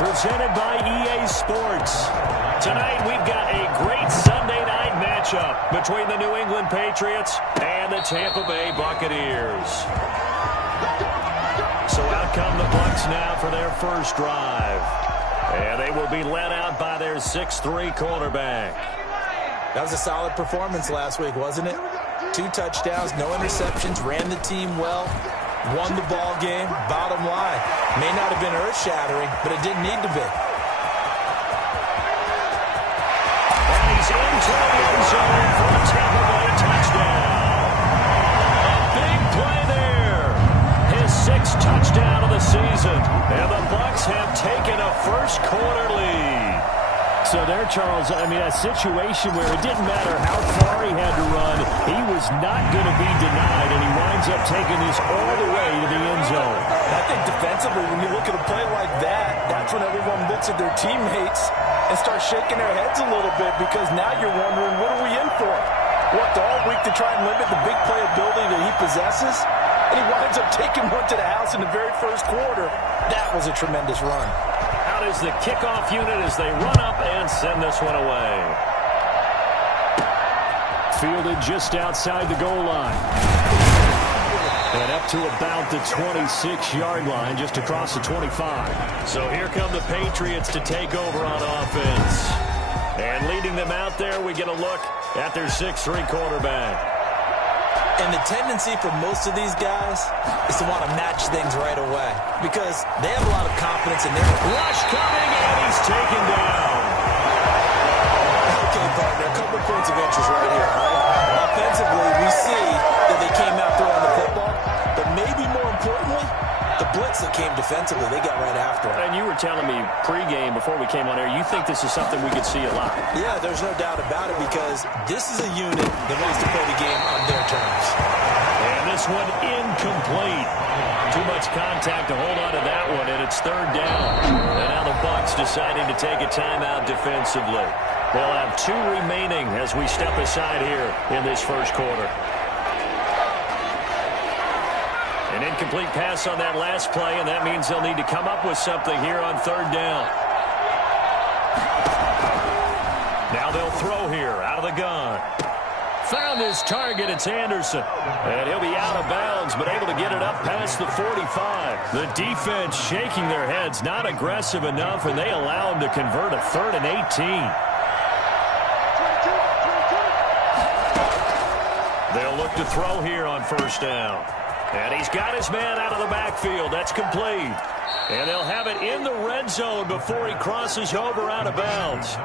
presented by EA Sports. Tonight we've got a great Sunday night matchup between the New England Patriots and the Tampa Bay Buccaneers. So out come the Bucs now for their first drive. And they will be led out by their 6'3" quarterback. That was a solid performance last week, wasn't it? 2 touchdowns, no interceptions, ran the team well, won the ball game. Bottom line, may not have been earth-shattering, but it didn't need to be. And he's into the end zone for a Tampa Bay touchdown. A big play there. His 6th touchdown of the season. And the Bucs have taken a first-quarter lead. So there, Charles, I mean, a situation where it didn't matter how far he had to run, he was not going to be denied, and he winds up taking this all the way to the end zone. I think defensively, when you look at a play like that, that's when everyone looks at their teammates and starts shaking their heads a little bit, because now you're wondering, what are we in for? What, all week to try and limit the big play ability that he possesses? And he winds up taking one to the house in the very first quarter. That was a tremendous run. Out is the kickoff unit as they run up and send this one away. Fielded just outside the goal line. And up to about the 26-yard line, just across the 25. So here come the Patriots to take over on offense. And leading them out there, we get a look at their 6'3" quarterback. And the tendency for most of these guys is to want to match things right away, because they have a lot of confidence in their rush coming, and he's taken down. Okay, partner, a couple points of interest right here, right? Offensively, we see that they came out throwing the football, but maybe more importantly, the blitz that came defensively, they got right after it. And you were telling me pregame before we came on air, you think this is something we could see a lot. Yeah, there's no doubt about it, because this is a unit that wants to play the game on their terms. And this one incomplete. Too much contact to hold on to that one, and it's 3rd down. And now the Bucs deciding to take a timeout defensively. They'll have 2 remaining as we step aside here in this first quarter. An incomplete pass on that last play, and that means they'll need to come up with something here on 3rd down. Now they'll throw here out of the gun. Found his target. It's Anderson. And he'll be out of bounds, but able to get it up past the 45. The defense shaking their heads, not aggressive enough, and they allow him to convert a 3rd and 18. They'll look to throw here on 1st down. And he's got his man out of the backfield. That's complete. And they'll have it in the red zone before he crosses over out of bounds.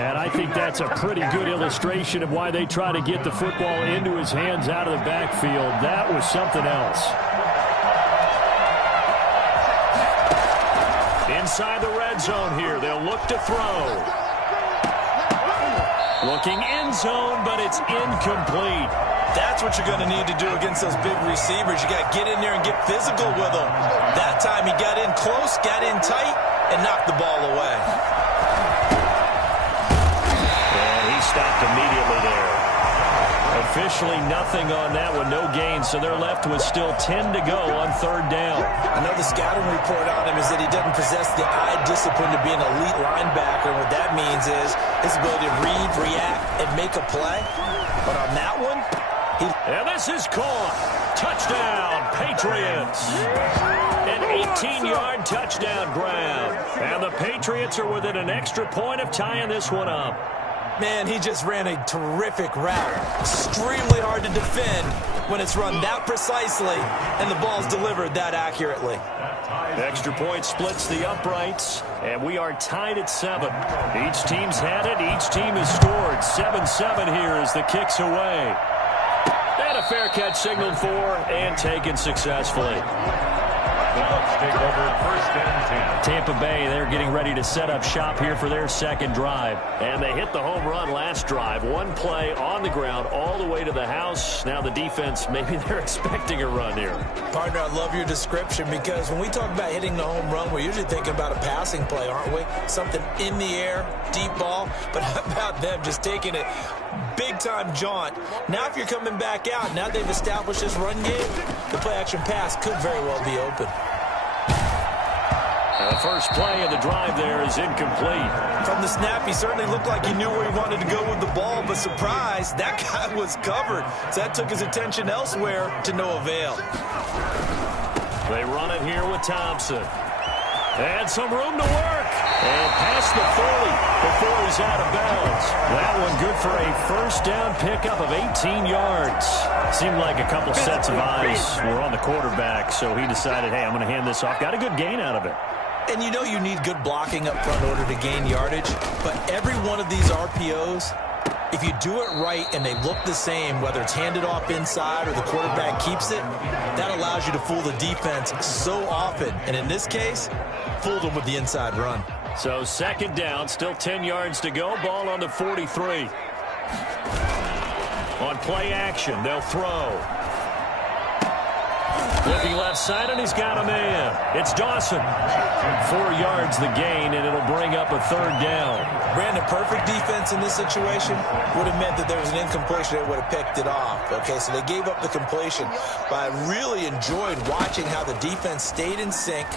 And I think that's a pretty good illustration of why they try to get the football into his hands out of the backfield. That was something else. Inside the red zone here, they'll look to throw. Looking end zone, but it's incomplete. That's what you're going to need to do against those big receivers. You got to get in there and get physical with them. That time he got in close, got in tight, and knocked the ball away. And he stopped immediately there. Officially nothing on that one, no gain, so they're left with still 10 to go on 3rd down. I know the scouting report on him is that he doesn't possess the eye discipline to be an elite linebacker. What that means is his ability to read, react, and make a play. But on that one, and this is caught. Touchdown, Patriots. An 18-yard touchdown grab. And the Patriots are within an extra point of tying this one up. Man, he just ran a terrific route. Extremely hard to defend when it's run that precisely and the ball's delivered that accurately. Extra point splits the uprights, and we are tied at 7. Each team's had it. Each team has scored. 7-7 here as the kick's away. And a fair catch signaled for and taken successfully. Take over 1st and 10. Tampa Bay, they're getting ready to set up shop here for their 2nd drive. And they hit the home run last drive. One play on the ground all the way to the house. Now the defense, maybe they're expecting a run here. Partner, I love your description, because when we talk about hitting the home run, we're usually thinking about a passing play, aren't we? Something in the air, deep ball. But how about them just taking it big-time jaunt? Now if you're coming back out, now they've established this run game, the play-action pass could very well be open. The first play of the drive there is incomplete. From the snap, he certainly looked like he knew where he wanted to go with the ball, but surprise, that guy was covered. So that took his attention elsewhere to no avail. They run it here with Thompson. And some room to work. And past the 40 before he's out of bounds. That one good for a first down pickup of 18 yards. Seemed like a couple sets of eyes were on the quarterback, so he decided, hey, I'm going to hand this off. Got a good gain out of it. And you know you need good blocking up front in order to gain yardage, but every one of these RPOs, if you do it right and they look the same, whether it's handed off inside or the quarterback keeps it, that allows you to fool the defense so often. And in this case, fooled them with the inside run. So second down, still 10 yards to go. Ball on the 43. On play action, they'll throw. Looking left side, and he's got a man. It's Dawson. 4 yards the gain, and it'll bring up a third down. Brandon, perfect defense in this situation would have meant that there was an incompletion. They would have picked it off. Okay, so they gave up the completion. But I really enjoyed watching how the defense stayed in sync,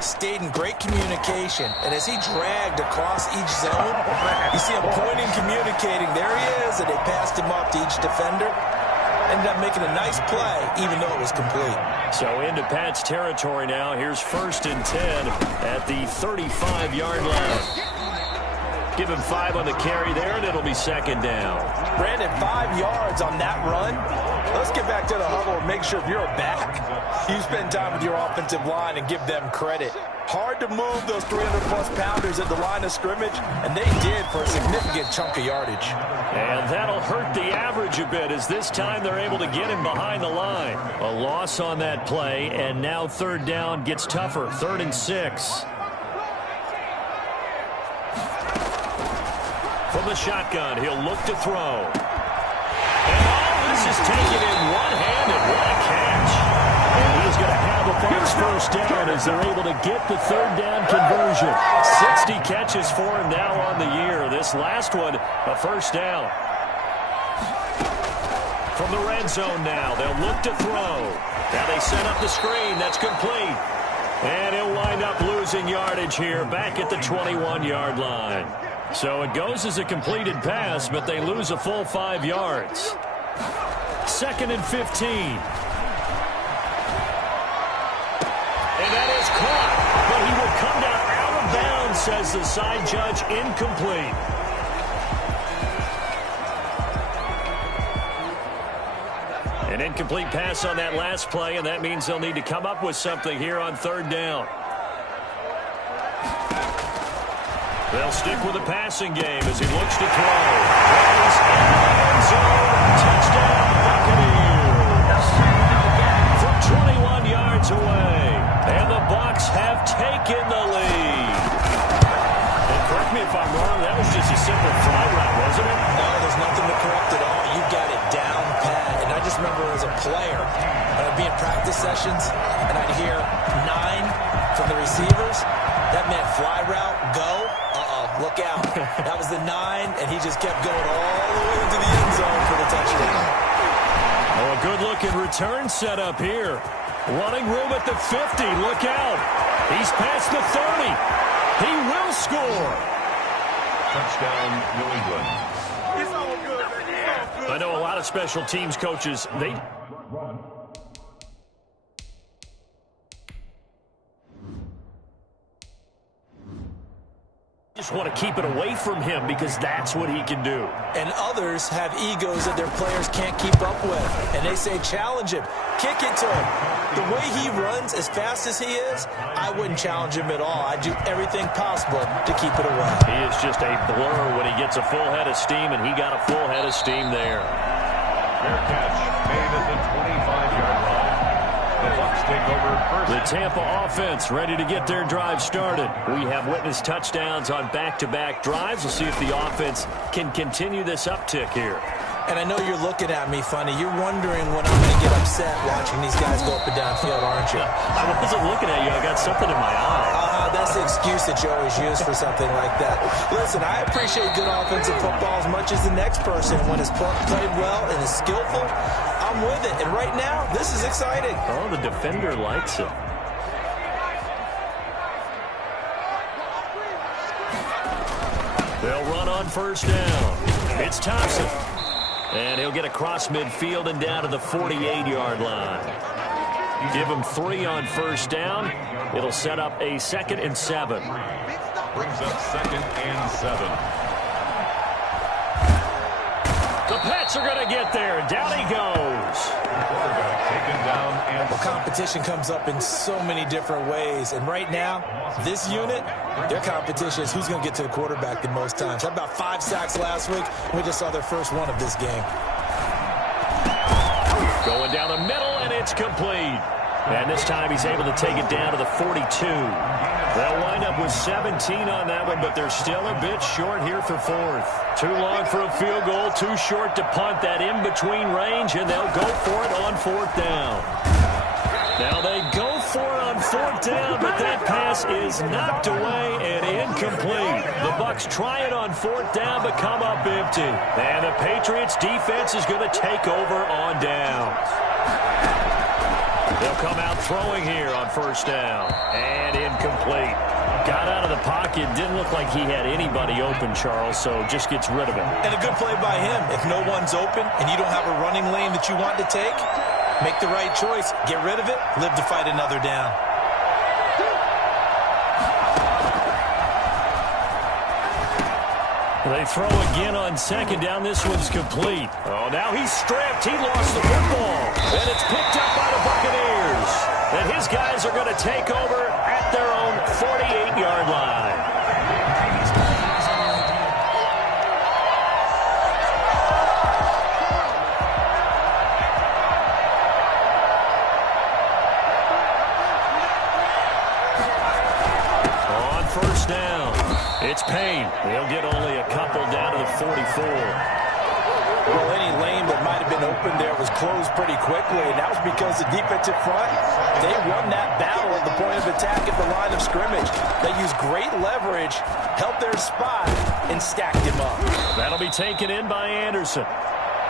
stayed in great communication. And as he dragged across each zone, you see him pointing, communicating. There he is, and they passed him off to each defender. Ended up making a nice play, even though it was complete. So into Pat's territory now. Here's 1st and 10 at the 35-yard line. Give him 5 on the carry there, and it'll be second down. Brandon, 5 yards on that run. Let's get back to the huddle and make sure if you're a back, you spend time with your offensive line and give them credit. Hard to move those 300-plus pounders at the line of scrimmage, and they did for a significant chunk of yardage. And that'll hurt the average a bit as this time they're able to get him behind the line. A loss on that play, and now third down gets tougher. 3rd and 6. From the shotgun, he'll look to throw. And all this is taken in one-handed. What a catch. And he's going to have a Bucs first down as they're able to get the third down conversion. 60 catches for him now on the year. This last one, a first down. From the red zone now, they'll look to throw. Now they set up the screen. That's complete. And he'll wind up losing yardage here back at the 21-yard line. So it goes as a completed pass, but they lose a full 5 yards. 2nd and 15. And that is caught, but he will come down out of bounds, says the side judge, incomplete. An incomplete pass on that last play, and that means they'll need to come up with something here on third down. They'll stick with the passing game as he looks to throw. He's in the end zone. Touchdown, Buccaneers. From 21 yards away. And the Bucs have taken the lead. And correct me if I'm wrong, that was just a simple fly route, wasn't it? No, there's nothing to correct at all. You got it down pat. And I just remember as a player, I'd be in practice sessions, and I'd hear 9 from the receivers. That meant fly route, go. Look out. That was the 9, and he just kept going all the way into the end zone for the touchdown. Oh, a good-looking return set up here. Running room at the 50. Look out. He's past the 30. He will score. Touchdown, New England. It's all good, baby. It's all good. I know a lot of special teams coaches, they just want to keep it away from him because that's what he can do. And others have egos that their players can't keep up with. And they say, challenge him. Kick it to him. The way he runs as fast as he is, I wouldn't challenge him at all. I'd do everything possible to keep it away. He is just a blur when he gets a full head of steam, and he got a full head of steam there. Fair catch made at the 25-yard line. The Bucs take over first. The Tampa offense ready to get their drive started. We have witnessed touchdowns on back-to-back drives. We'll see if the offense can continue this uptick here. And I know you're looking at me funny. You're wondering when I'm going to get upset watching these guys go up and down field, aren't you? I wasn't looking at you. I got something in my eye. That's the excuse that you always use for something like that. Listen, I appreciate good offensive football as much as the next person. When it's played well and is skillful, I'm with it. And right now, this is exciting. Oh, the defender likes it. They'll run on first down. It's Thompson. And he'll get across midfield and down to the 48-yard line. Give him 3 on first down. It'll set up a 2nd and 7. Brings up 2nd and 7. The Pats are going to get there. Down he goes. Quarterback taken down and Well, competition comes up in so many different ways. And right now, this unit, their competition is who's going to get to the quarterback the most times. Had about 5 sacks last week. We just saw their first one of this game. Going down the middle, and it's complete. And this time he's able to take it down to the 42. They'll wind up with 17 on that one, but they're still a bit short here for 4th. Too long for a field goal, too short to punt that in-between range, and they'll go for it on 4th down. Now they go for it on 4th down, but that pass is knocked away and incomplete. The Bucs try it on 4th down, but come up empty. And the Patriots defense is going to take over on downs. They'll come out throwing here on first down. And incomplete. Got out of the pocket. Didn't look like he had anybody open, Charles, so just gets rid of it. And a good play by him. If no one's open and you don't have a running lane that you want to take, make the right choice. Get rid of it. Live to fight another down. They throw again on 2nd down. This one's complete. Oh, now he's stripped. He lost the football. And it's picked up by the Buccaneers. And his guys are going to take over at their own 48-yard line. On first down, it's Payne. He'll get only a couple down to the 44. Well, any lane that might have been open there was closed pretty quickly, and that was because the defensive front, they won that battle at the point of attack at the line of scrimmage. They used great leverage, held their spot, and stacked him up. That'll be taken in by Anderson.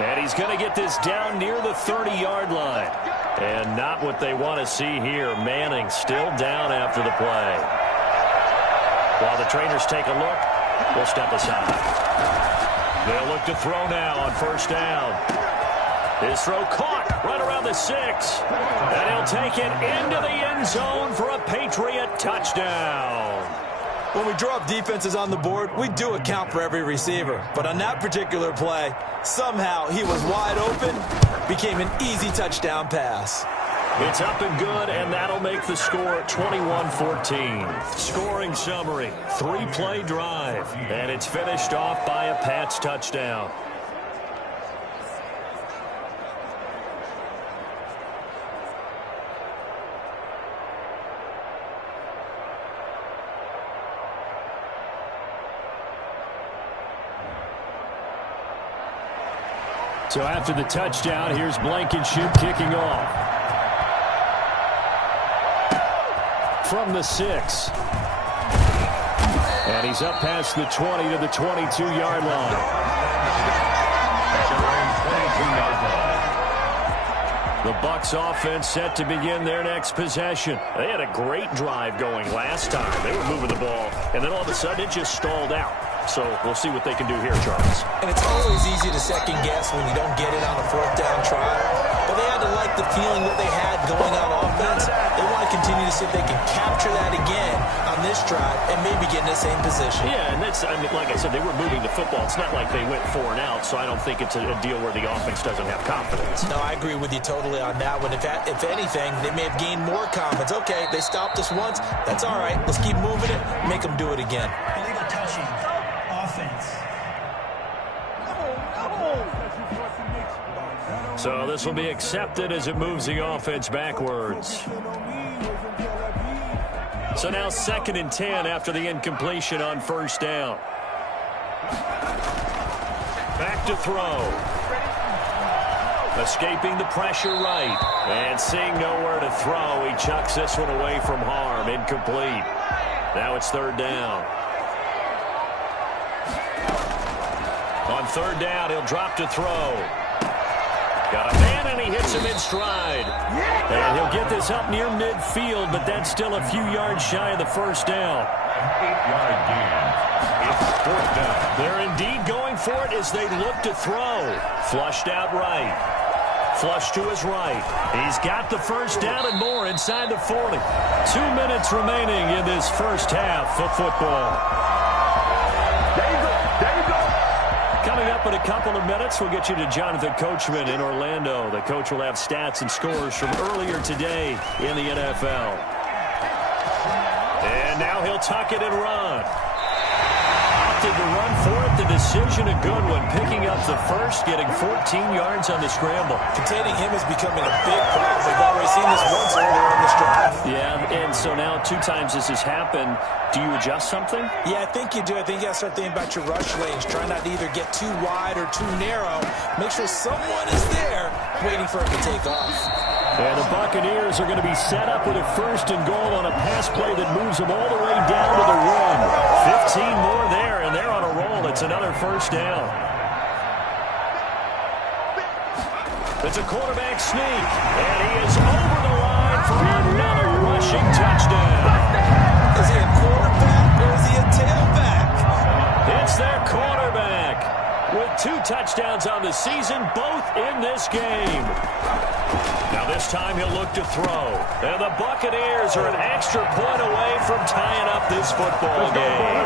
And he's going to get this down near the 30-yard line. And not what they want to see here. Manning still down after the play. While the trainers take a look, we'll step aside. They'll look to throw now on first down. His throw caught right around the 6. And he'll take it into the end zone for a Patriot touchdown. When we draw up defenses on the board, we do account for every receiver. But on that particular play, somehow he was wide open, became an easy touchdown pass. It's up and good, and that'll make the score 21-14. Scoring summary, 3-play drive, and it's finished off by a Pats touchdown. So after the touchdown, here's Blankenship kicking off. From the 6. And he's up past the 20 to the 22-yard line. The Bucs offense set to begin their next possession. They had a great drive going last time. They were moving the ball, and then all of a sudden it just stalled out. So we'll see what they can do here, Charles. And it's always easy to second guess when you don't get it on a 4th down try. But they had to like the feeling that they had going on offense. They want to continue to see if they can capture that again on this drive and maybe get in the same position. Yeah, and that's, I mean, like I said, they were moving the football. It's not like they went 4 and out, so I don't think it's a deal where the offense doesn't have confidence. No, I agree with you totally on that one. If anything, they may have gained more confidence. Okay, they stopped us once. That's all right. Let's keep moving it. Make them do it again. Illegal touching. Offense. So this will be accepted as it moves the offense backwards. So now 2nd and 10 after the incompletion on first down. Back to throw. Escaping the pressure right. And seeing nowhere to throw, he chucks this one away from harm. Incomplete. Now it's 3rd down. On 3rd down, he'll drop to throw. Got a man, and he hits him in stride. And he'll get this up near midfield, but that's still a few yards shy of the first down. An 8-yard gain. It's 4th down. They're indeed going for it as they look to throw. Flushed out right. Flush to his right. He's got the first down and more inside the 40. 2 minutes remaining in this first half of football. There you go. There you go. Coming up in a couple of minutes, we'll get you to Jonathan Coachman in Orlando. The coach will have stats and scores from earlier today in the NFL. And now he'll tuck it and run. Opted to run for it. The decision a good one. Picking up the first, getting 14 yards on the scramble. Containing him is becoming a big problem. We've already seen this once earlier in this drive. Yeah, and so now 2 times this has happened. Do you adjust something? Yeah, I think you do. I think you got to start thinking about your rush lanes. Try not to either get too wide or too narrow. Make sure someone is there waiting for him to take off. And the Buccaneers are going to be set up with a 1st and goal on a pass play that moves them all the way down to the 1. 15 more there, and they're on a roll. It's another first down. It's a quarterback sneak, and he is over the line for another rushing touchdown. Is he a quarterback or is he a tailback? It's their quarterback with 2 touchdowns on the season, both in this game. Now this time he'll look to throw. And the Buccaneers are an extra point away from tying up this football game.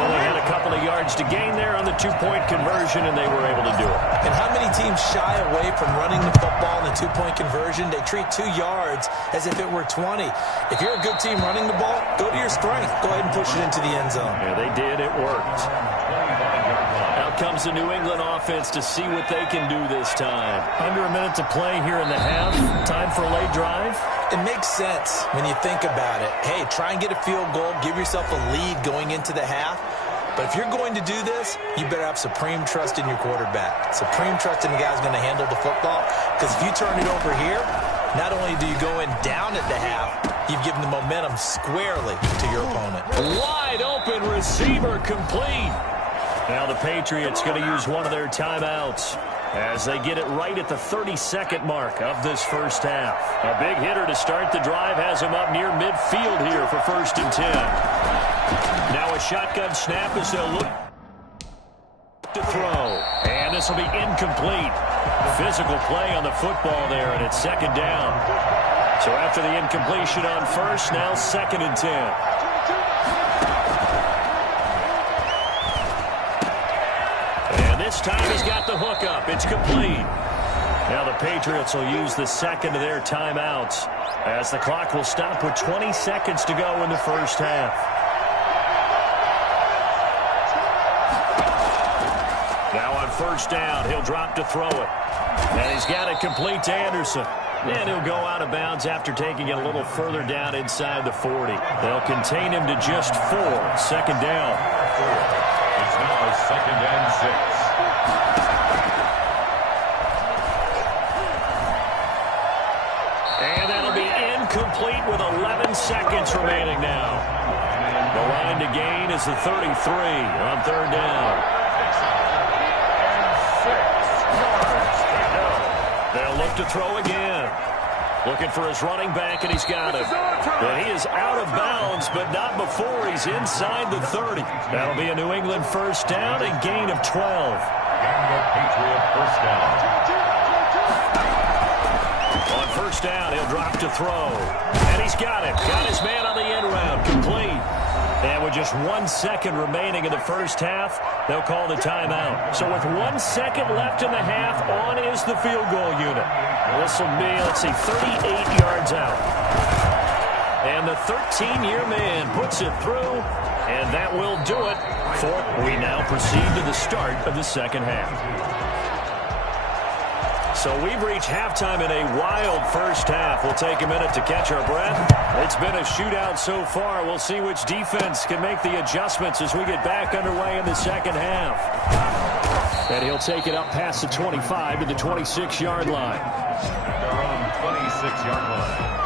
Only had a couple of yards to gain there on the 2-point conversion, and they were able to do it. And how many teams shy away from running the football in the 2-point conversion? They treat 2 yards as if it were 20. If you're a good team running the ball, go to your strength. Go ahead and push it into the end zone. Yeah, they did. It worked. Out comes the New England offense to see what they can do this time. Under a minute to play here in the half. Time for a late drive. It makes sense when you think about it. Hey, try and get a field goal. Give yourself a lead going into the half. But if you're going to do this, you better have supreme trust in your quarterback. Supreme trust in the guy who's going to handle the football. Because if you turn it over here, not only do you go in down at the half, you've given the momentum squarely to your opponent. Wide open receiver complete. Now the Patriots going to use one of their timeouts as they get it right at the 32nd mark of this first half. A big hitter to start the drive has him up near midfield here for 1st and 10. Now a shotgun snap as they'll look to throw. And this will be incomplete. Physical play on the football there, and it's 2nd down. So after the incompletion on 1st, now 2nd and 10. This time he's got the hook up. It's complete. Now the Patriots will use the 2nd of their timeouts as the clock will stop with 20 seconds to go in the first half. Now on 1st down, he'll drop to throw it. And he's got it complete to Anderson. And he'll go out of bounds after taking it a little further down inside the 40. They'll contain him to just 4. 2nd down. It's now 2nd and 6. And that'll be incomplete with 11 seconds remaining now. The line to gain is the 33 on 3rd down. They'll look to throw again. Looking for his running back, and he's got it. But he is out of bounds, but not before he's inside the 30. That'll be a New England 1st down, a gain of 12. And the Patriot 1st down. On 1st down, he'll drop to throw. And he's got it. Got his man on the end round. Complete. And with just 1 second remaining in the first half, they'll call the timeout. So with 1 second left in the half, on is the field goal unit. This will be, let's see, 38 yards out. And the 13-year man puts it through, and that will do it. We now proceed to the start of the second half. So we've reached halftime in a wild first half. We'll take a minute to catch our breath. It's been a shootout so far. We'll see which defense can make the adjustments as we get back underway in the second half. And he'll take it up past the 25 to the 26-yard line. Their own 26-yard line.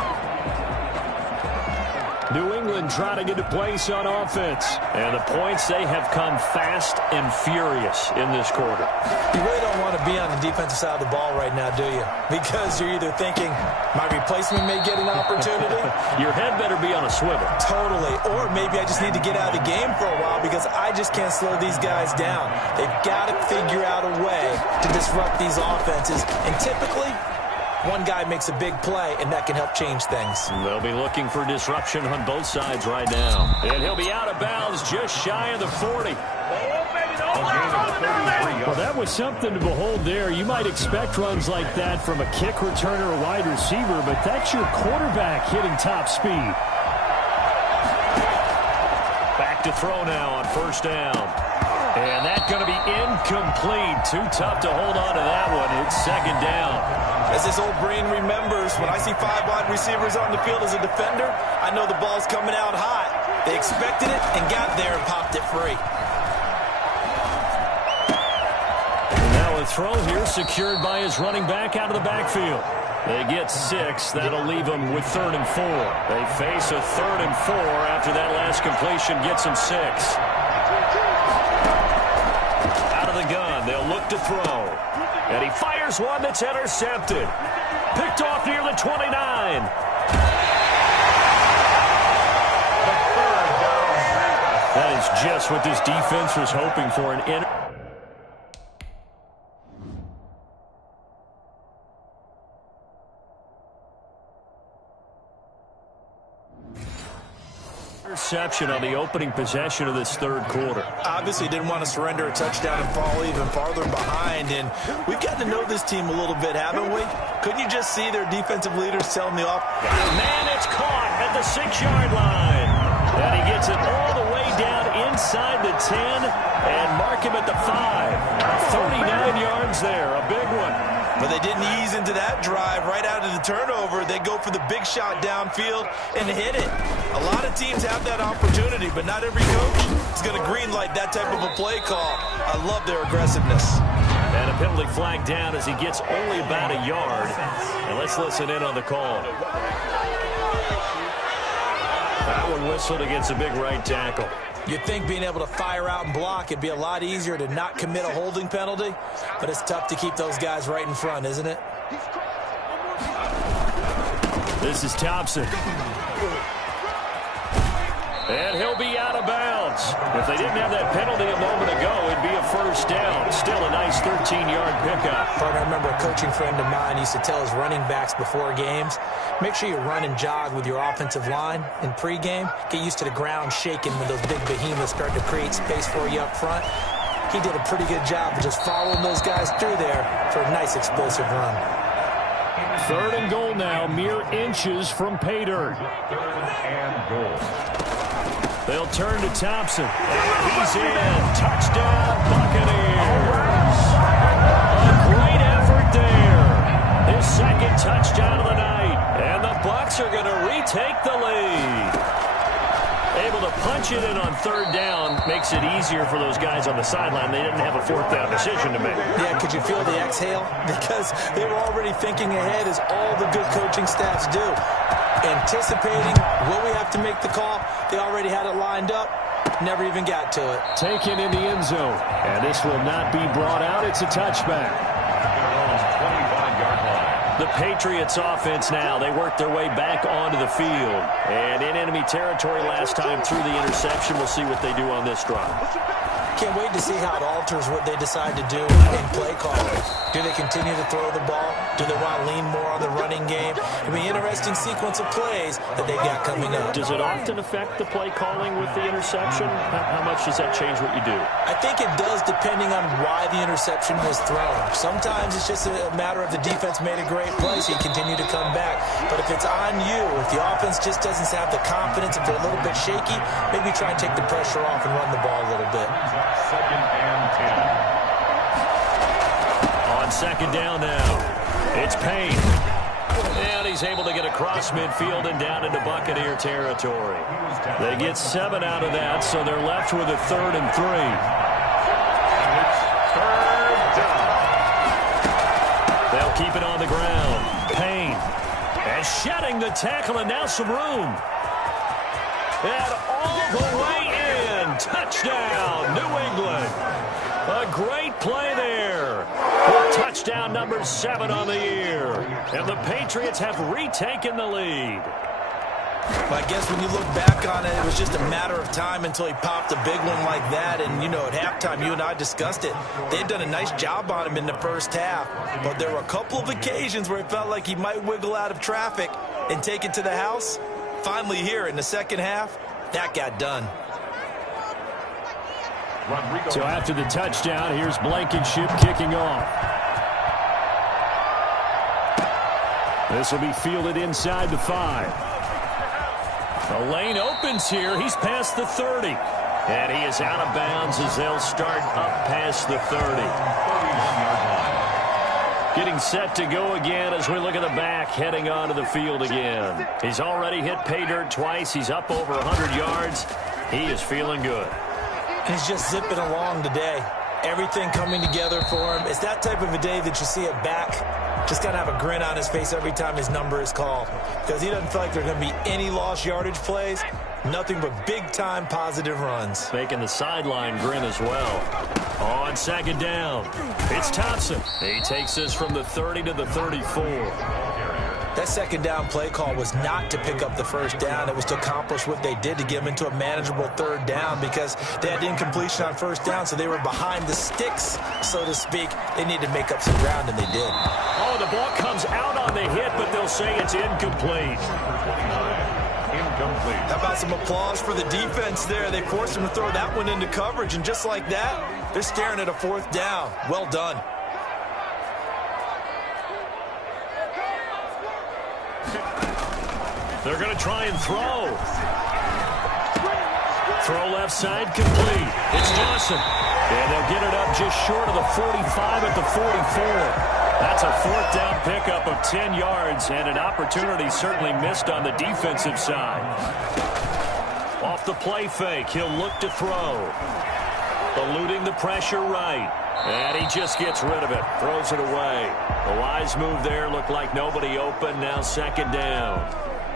New England trying to get to place on offense. And the points, they have come fast and furious in this quarter. You really don't want to be on the defensive side of the ball right now, do you? Because you're either thinking, my replacement may get an opportunity. Your head better be on a swivel. Totally. Or maybe I just need to get out of the game for a while because I just can't slow these guys down. They've got to figure out a way to disrupt these offenses. And typically, one guy makes a big play, and that can help change things. They'll be looking for disruption on both sides right now. And he'll be out of bounds just shy of the 40. Well, that was something to behold there. You might expect runs like that from a kick returner or wide receiver, but that's your quarterback hitting top speed. Back to throw now on first down. And that's going to be incomplete. Too tough to hold on to that one. It's second down. As this old brain remembers, when I see 5 wide receivers on the field as a defender, I know the ball's coming out hot. They expected it and got there and popped it free. And now a throw here secured by his running back out of the backfield. They get 6. That'll leave them with 3rd and 4. They face a 3rd and 4 after that last completion gets them 6. Out of the gun, they'll look to throw. And he fires one that's intercepted. Picked off near the 29. That is just what this defense was hoping for. An interception on the opening possession of this third quarter. Obviously didn't want to surrender a touchdown and fall even farther behind. And we've gotten to know this team a little bit, haven't we? Couldn't you just see their defensive leaders telling the offense? Man, it's caught at the 6-yard line. And he gets it all the way down inside the 10 and mark him at the 5. 39 yards there, a big one. But they didn't ease into that drive right out of the turnover. They go for the big shot downfield and hit it. A lot of teams have that opportunity, but not every coach is going to greenlight that type of a play call. I love their aggressiveness. And a penalty flag down as he gets only about a yard. And let's listen in on the call. That one whistled against a big right tackle. You'd think being able to fire out and block, it'd be a lot easier to not commit a holding penalty, but it's tough to keep those guys right in front, isn't it? This is Thompson. And he'll be out of bounds. If they didn't have that penalty a moment ago, it'd be a first down. Still a nice 13-yard pickup. I remember a coaching friend of mine used to tell his running backs before games, make sure you run and jog with your offensive line in pregame. Get used to the ground shaking when those big behemoths start to create space for you up front. He did a pretty good job of just following those guys through there for a nice explosive run. 3rd and goal now, mere inches from pay dirt. 3rd and goal. They'll turn to Thompson. He's in. Touchdown, Buccaneers. A great effort there. His 2nd touchdown of the night. And the Bucs are going to retake the lead. Able to punch it in on 3rd down makes it easier for those guys on the sideline. They didn't have a 4th down decision to make. Yeah, could you feel the exhale? Because they were already thinking ahead, as all the good coaching staffs do. Anticipating, will we have to make the call? They already had it lined up. Never even got to it. Taken in the end zone. And this will not be brought out. It's a touchback. 25-yard line. The Patriots offense now, they work their way back onto the field. And in enemy territory last time through the interception. We'll see what they do on this drive. Can't wait to see how it alters what they decide to do in play calling. Do they continue to throw the ball? Do they want to lean more on the running game? It'll be an interesting sequence of plays that they've got coming up. Does it often affect the play calling with the interception? How much does that change what you do? I think it does, depending on why the interception was thrown. Sometimes it's just a matter of the defense made a great play, so you continue to come back. But if it's on you, if the offense just doesn't have the confidence, if they're a little bit shaky, maybe try and take the pressure off and run the ball a little bit. 2nd and 10. On 2nd down now, it's Payne. And he's able to get across midfield and down into Buccaneer territory. They get 7 out of that, so they're left with a 3rd and 3. It's 3rd down. They'll keep it on the ground. Payne. And shedding the tackle, and now some room. And all the way in. Touchdown, New England. A great play there. With touchdown number 7 on the year. And the Patriots have retaken the lead. But I guess when you look back on it, it was just a matter of time until he popped a big one like that. And, you know, at halftime, you and I discussed it. They'd done a nice job on him in the first half. But there were a couple of occasions where it felt like he might wiggle out of traffic and take it to the house. Finally here in the second half, that got done. So after the touchdown, here's Blankenship kicking off. This will be fielded inside the 5. The lane opens here. He's past the 30. And he is out of bounds as they'll start up past the 30. Getting set to go again as we look at the back, heading onto the field again. He's already hit pay dirt twice. He's up over 100 yards. He is feeling good. He's just zipping along today. Everything coming together for him. It's that type of a day that you see a back just got to have a grin on his face every time his number is called, because he doesn't feel like there are going to be any lost yardage plays. Nothing but big-time positive runs. Making the sideline grin as well. On second down, it's Thompson. He takes this from the 30 to the 34. That second down play call was not to pick up the first down. It was to accomplish what they did, to get them into a manageable third down, because they had incompletion on first down, so they were behind the sticks, so to speak. They needed to make up some ground, and they did. Oh, the ball comes out on the hit, but they'll say it's incomplete. How about some applause for the defense there? They forced him to throw that one into coverage, and just like that, they're staring at a fourth down. Well done. They're going to try and throw. Throw left side, complete. It's Dawson. And they'll get it up just short of the 45 at the 44. That's a fourth down pickup of 10 yards, and an opportunity certainly missed on the defensive side. Off the play fake, he'll look to throw. Eluding the pressure right. And he just gets rid of it, throws it away. A wise move there, looked like nobody open, now second down.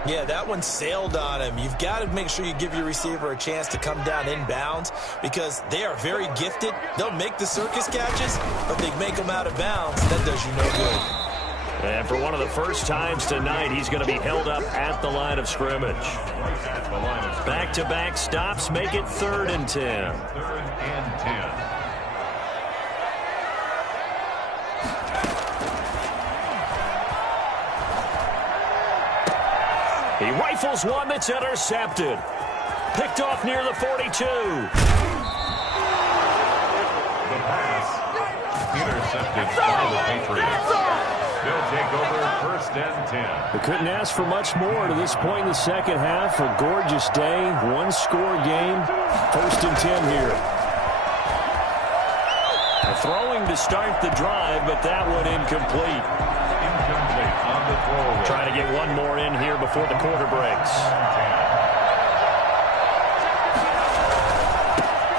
Yeah, that one sailed on him. You've got to make sure you give your receiver a chance to come down inbounds, because they are very gifted. They'll make the circus catches, but they make them out of bounds. That does you no good. And for one of the first times tonight, he's going to be held up at the line of scrimmage. Back-to-back stops make it 3rd and 10. 3rd and 10. He rifles one that's intercepted. Picked off near the 42. The pass intercepted by the Patriots. They'll take over 1st and 10. They couldn't ask for much more to this point in the second half. A gorgeous day, one-score game. 1st and 10 here. Throwing to start the drive, but that one incomplete. Incomplete on the throw. Trying to get one more in here before the quarter breaks.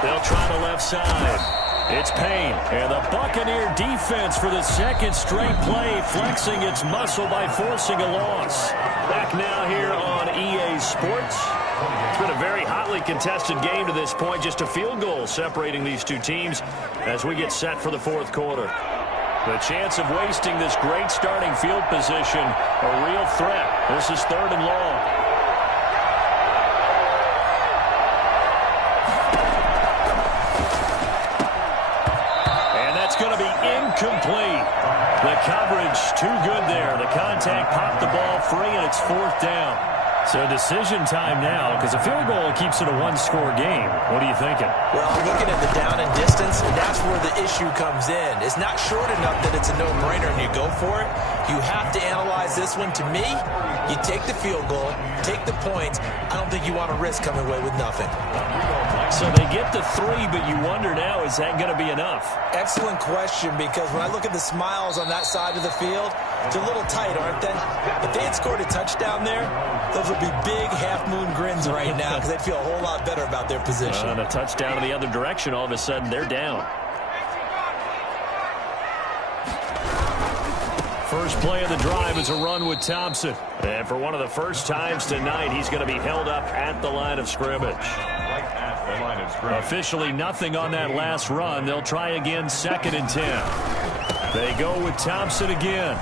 They'll try the left side. It's Payne, and the Buccaneer defense for the second straight play, flexing its muscle by forcing a loss. Back now here on EA Sports. It's been a very hotly contested game to this point. Just a field goal separating these two teams as we get set for the fourth quarter. The chance of wasting this great starting field position, a real threat. This is 3rd and long. And that's going to be incomplete. The coverage too good there. The contact popped the ball free, and it's 4th down. So decision time now, because a field goal keeps it a one-score game. What are you thinking? Well, looking at the down and distance, that's where the issue comes in. It's not short enough that it's a no-brainer and you go for it. You have to analyze this one. To me, you take the field goal, take the points. I don't think you want to risk coming away with nothing. So they get the 3, but you wonder now, is that going to be enough? Excellent question, because when I look at the smiles on that side of the field, they're a little tight, aren't they? If they had scored a touchdown there, those would be big half-moon grins right now, because they'd feel a whole lot better about their position. And a touchdown in the other direction, all of a sudden they're down. first play of the drive is a run with Thompson. And for one of the first times tonight, he's going to be held up at the line of scrimmage. Right at the line of scrimmage. Officially nothing on that last run. They'll try again 2nd and 10. They go with Thompson again.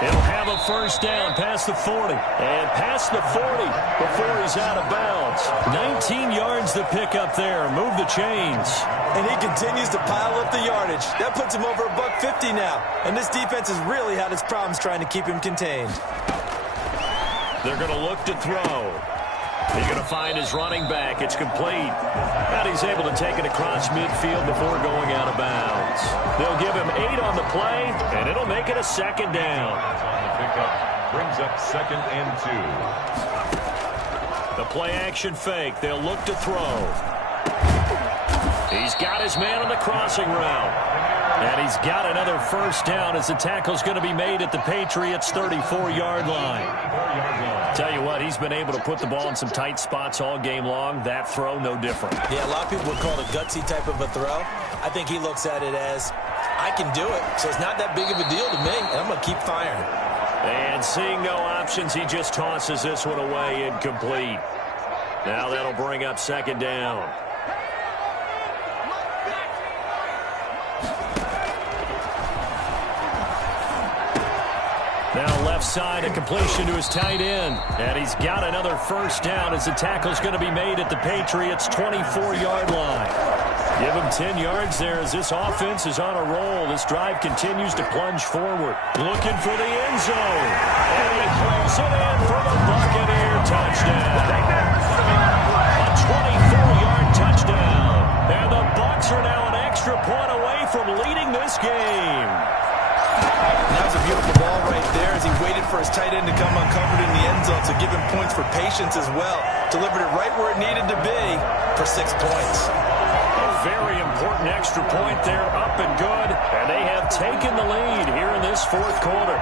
He'll have a first down past the 40. And past the 40 before he's out of bounds. 19 yards to pick up there. Move the chains. And he continues to pile up the yardage. That puts him over $150 now. And this defense has really had its problems trying to keep him contained. They're going to look to throw. He's going to find his running back. It's complete. And he's able to take it across midfield before going out of bounds. They'll give him 8 on the play, and it'll make it a 2nd down. On the pickup brings up 2nd and 2. The play action fake. They'll look to throw. He's got his man on the crossing route. And he's got another first down as the tackle's going to be made at the Patriots' 34-yard line. Tell you what, he's been able to put the ball in some tight spots all game long. That throw, no different. Yeah, a lot of people would call it a gutsy type of a throw. I think he looks at it as, I can do it, so it's not that big of a deal to me, and I'm going to keep firing. And seeing no options, he just tosses this one away incomplete. Now that'll bring up 2nd down. Now left side, a completion to his tight end. And he's got another first down as the tackle's going to be made at the Patriots' 24-yard line. Give him 10 yards there as this offense is on a roll. This drive continues to plunge forward. Looking for the end zone. And he throws it in for the Buccaneer touchdown. A 24-yard touchdown. And the Bucs are now an extra point away from leading this game. That was a beautiful ball right there as he waited for his tight end to come uncovered in the end zone to give him points for patience as well. Delivered it right where it needed to be for 6 points. A very important extra point there, up and good. And they have taken the lead here in this 4th quarter.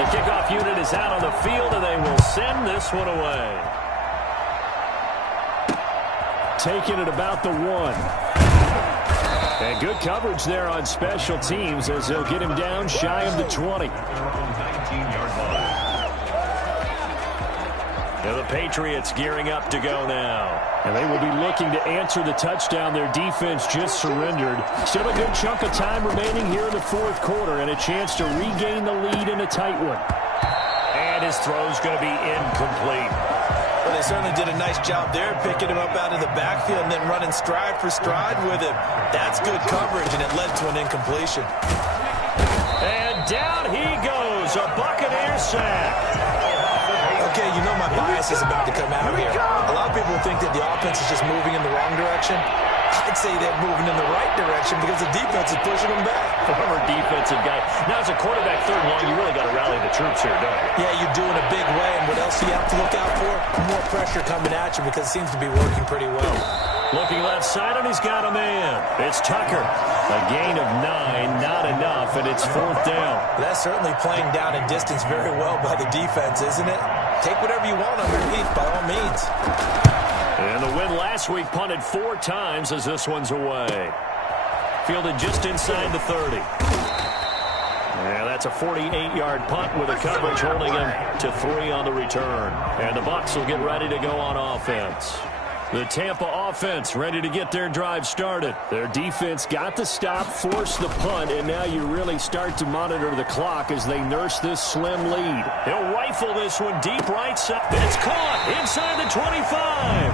The kickoff unit is out on the field, and they will send this one away. Taking it about the 1. And good coverage there on special teams as they'll get him down shy of the 20. 19-yard line. And the Patriots gearing up to go now. And they will be looking to answer the touchdown their defense just surrendered. Still a good chunk of time remaining here in the 4th quarter and a chance to regain the lead in a tight one. And his throw's going to be incomplete. Well, they certainly did a nice job there, picking him up out of the backfield and then running stride for stride with him. That's good coverage, and it led to an incompletion. And down he goes, a Buccaneer sack. Okay, you know my bias is about to come out here. A lot of people think that the offense is just moving in the wrong direction. I'd say they're moving in the right direction because the defense is pushing them back. Former defensive guy. Now, as a quarterback, 3rd and long, you really got to rally the troops here, don't you? Yeah, you do in a big way, and what else do you have to look out for? More pressure coming at you because it seems to be working pretty well. Looking left side, and he's got a man. It's Tucker. A gain of 9, not enough, and it's 4th down. That's certainly playing down and distance very well by the defense, isn't it? Take whatever you want underneath, by all means. And the win last week punted 4 times as this one's away. Fielded just inside the 30. And that's a 48-yard punt with a coverage holding him to 3 on the return. And the Bucs will get ready to go on offense. The Tampa offense ready to get their drive started. Their defense got the stop, forced the punt, and now you really start to monitor the clock as they nurse this slim lead. He'll rifle this one deep right side. It's caught inside the 25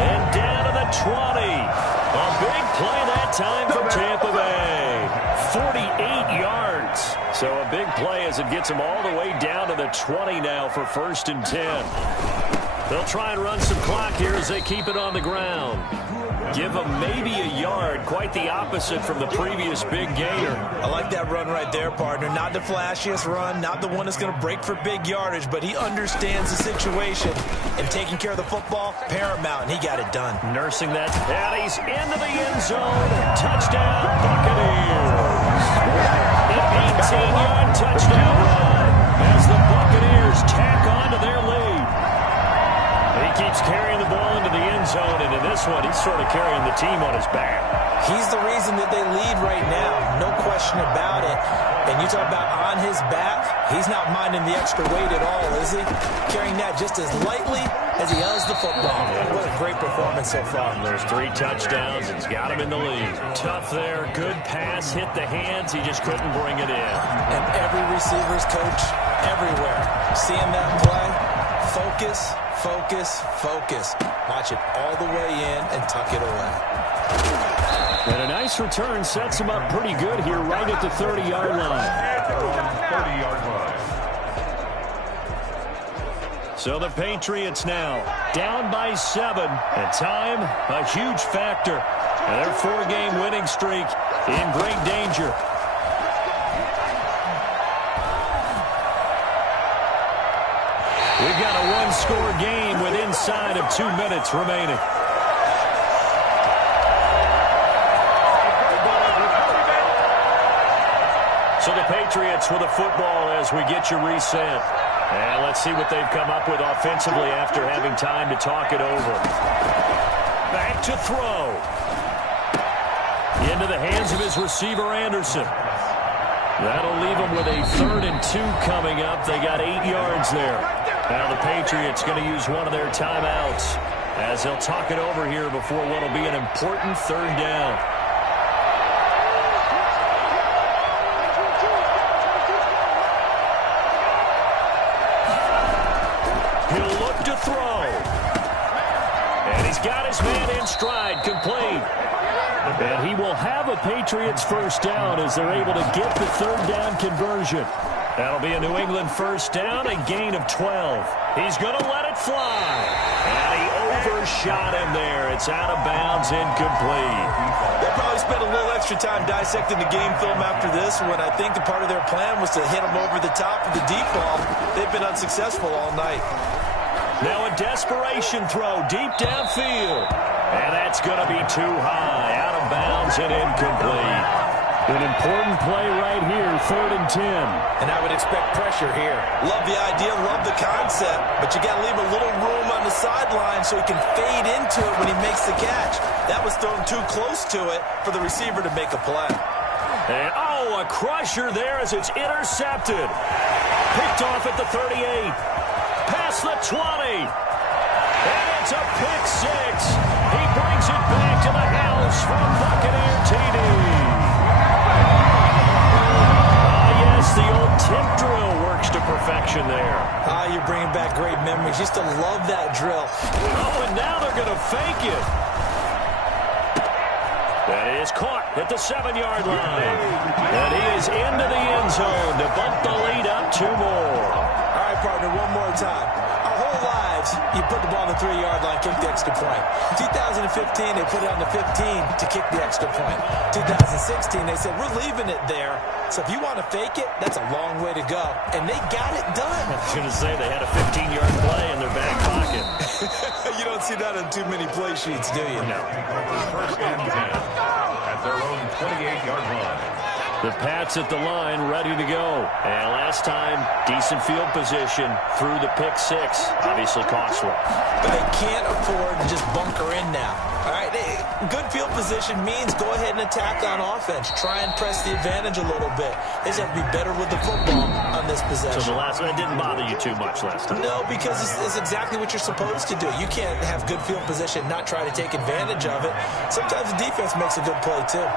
and down to the 20. A big play that time for Tampa Bay. 48 yards. So a big play as it gets them all the way down to the 20 now for 1st and 10. They'll try and run some clock here as they keep it on the ground. Give them maybe a yard. Quite the opposite from the previous big gainer. I like that run right there, partner. Not the flashiest run, not the one that's going to break for big yardage, but he understands the situation. And taking care of the football, paramount, and he got it done. Nursing that. And he's into the end zone. Touchdown, Buccaneers. An 18-yard touchdown run as the Buccaneers tack on to their lead. He keeps carrying the ball into the end zone, and in this one, he's sort of carrying the team on his back. He's the reason that they lead right now. No question about it. And you talk about on his back, he's not minding the extra weight at all, is he? Carrying that just as lightly as he does the football. What a great performance so far. There's 3 touchdowns. He's got him in the lead. Tough there. Good pass. Hit the hands. He just couldn't bring it in. And every receiver's coach everywhere. Seeing that play, focus, focus, focus. Watch it all the way in and tuck it away. And a nice return sets him up pretty good here right at the 30-yard line. 30-yard line. So the Patriots now down by 7. And time, a huge factor. And their 4-game winning streak in great danger. We've got a 1-score game with inside of 2 minutes remaining. So the Patriots with a football as we get you reset. And let's see what they've come up with offensively after having time to talk it over. Back to throw. Into the hands of his receiver, Anderson. That'll leave them with a 3rd and 2 coming up. They got 8 yards there. Now the Patriots going to use one of their timeouts as they'll talk it over here before what will be an important 3rd down. He'll look to throw. And he's got his man in stride, complete. And he will have a Patriots 1st down as they're able to get the 3rd down conversion. That'll be a New England 1st down, a gain of 12. He's going to let it fly. And he overshot him there. It's out of bounds, incomplete. They probably spent a little extra time dissecting the game film after this when I think the part of their plan was to hit him over the top of the deep ball. They've been unsuccessful all night. Now a desperation throw deep downfield. And that's going to be too high. Out of bounds and incomplete. An important play right here, 3rd and 10. And I would expect pressure here. Love the idea, love the concept, but you got to leave a little room on the sideline so he can fade into it when he makes the catch. That was thrown too close to it for the receiver to make a play. And, a crusher there as it's intercepted. Picked off at the 38. Past the 20. And it's a pick 6. He brings it back to the house from Buccaneer TD. The old tip drill works to perfection there. You're bringing back great memories. Used to love that drill. And now they're going to fake it. That is caught at the 7-yard line. And he is into the end zone to bump the lead up 2 more. All right, partner, one more time. Our whole lives, you put the ball on the 3-yard line, kick the extra point. 2015, they put it on the 15 to kick the extra point. 2016, they said, we're leaving it there. So if you want to fake it, that's a long way to go. And they got it done. I was going to say they had a 15-yard play in their back pocket. You don't see that on too many play sheets, do you? No. 1st and 10 at their own 28-yard line. The Pats at the line, ready to go. And last time, decent field position through the pick 6. Obviously costly. But they can't afford to just bunker in now. All right, good field position means go ahead and attack on offense. Try and press the advantage a little bit. They just have to be better with the football on this possession. So the last one didn't bother you too much last time? No, because it's exactly what you're supposed to do. You can't have good field position and not try to take advantage of it. Sometimes the defense makes a good play, too.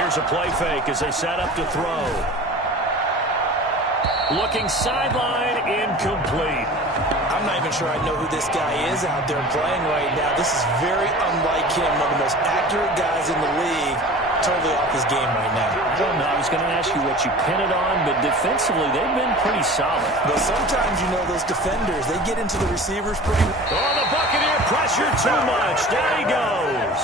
Here's a play fake as they set up to throw. Looking sideline, incomplete. I'm not even sure I know who this guy is out there playing right now. This is very unlike him, one of the most accurate guys in the league. Totally off his game right now. I don't know. I was going to ask you what you pin it on, but defensively, they've been pretty solid. But sometimes, you know, those defenders, they get into the receivers pretty... Oh, the Buccaneer pressure too much. There he goes.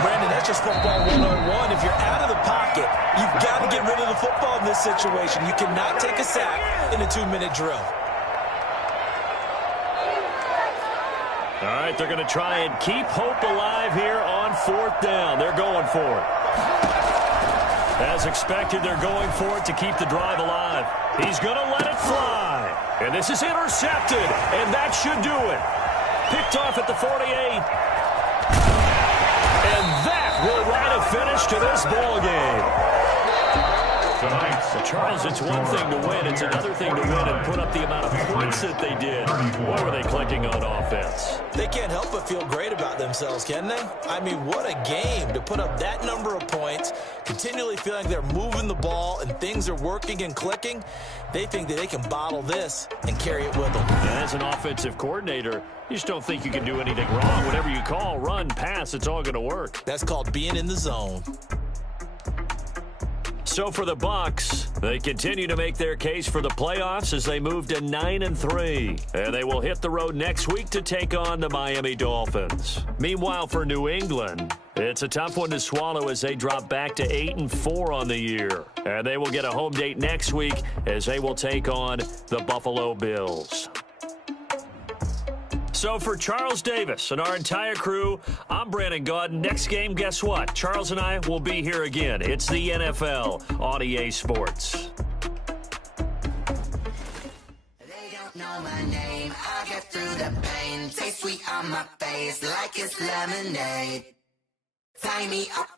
Brandon, that's just football 101. If you're out of the pocket, you've got to get rid of the football in this situation. You cannot take a sack in a 2-minute drill. All right, they're going to try and keep hope alive here on 4th down. They're going for it. As expected, they're going for it to keep the drive alive. He's going to let it fly. And this is intercepted, and that should do it. Picked off at the 48. And that will write a finish to this ball game. So Charles, it's one thing to win. It's another thing to win and put up the amount of points that they did. Boy, were they clicking on offense. They can't help but feel great about themselves, can they? I mean, what a game to put up that number of points, continually feeling they're moving the ball and things are working and clicking. They think that they can bottle this and carry it with them. And as an offensive coordinator, you just don't think you can do anything wrong. Whatever you call, run, pass, it's all going to work. That's called being in the zone. So for the Bucs, they continue to make their case for the playoffs as they move to 9-3. And they will hit the road next week to take on the Miami Dolphins. Meanwhile, for New England, it's a tough one to swallow as they drop back to 8-4 on the year. And they will get a home date next week as they will take on the Buffalo Bills. So for Charles Davis and our entire crew, I'm Brandon Gaudin. Next game, guess what? Charles and I will be here again. It's the NFL on EA Sports. They don't know my name. I get through the pain. Taste sweet on my face like it's lemonade. Tie me up.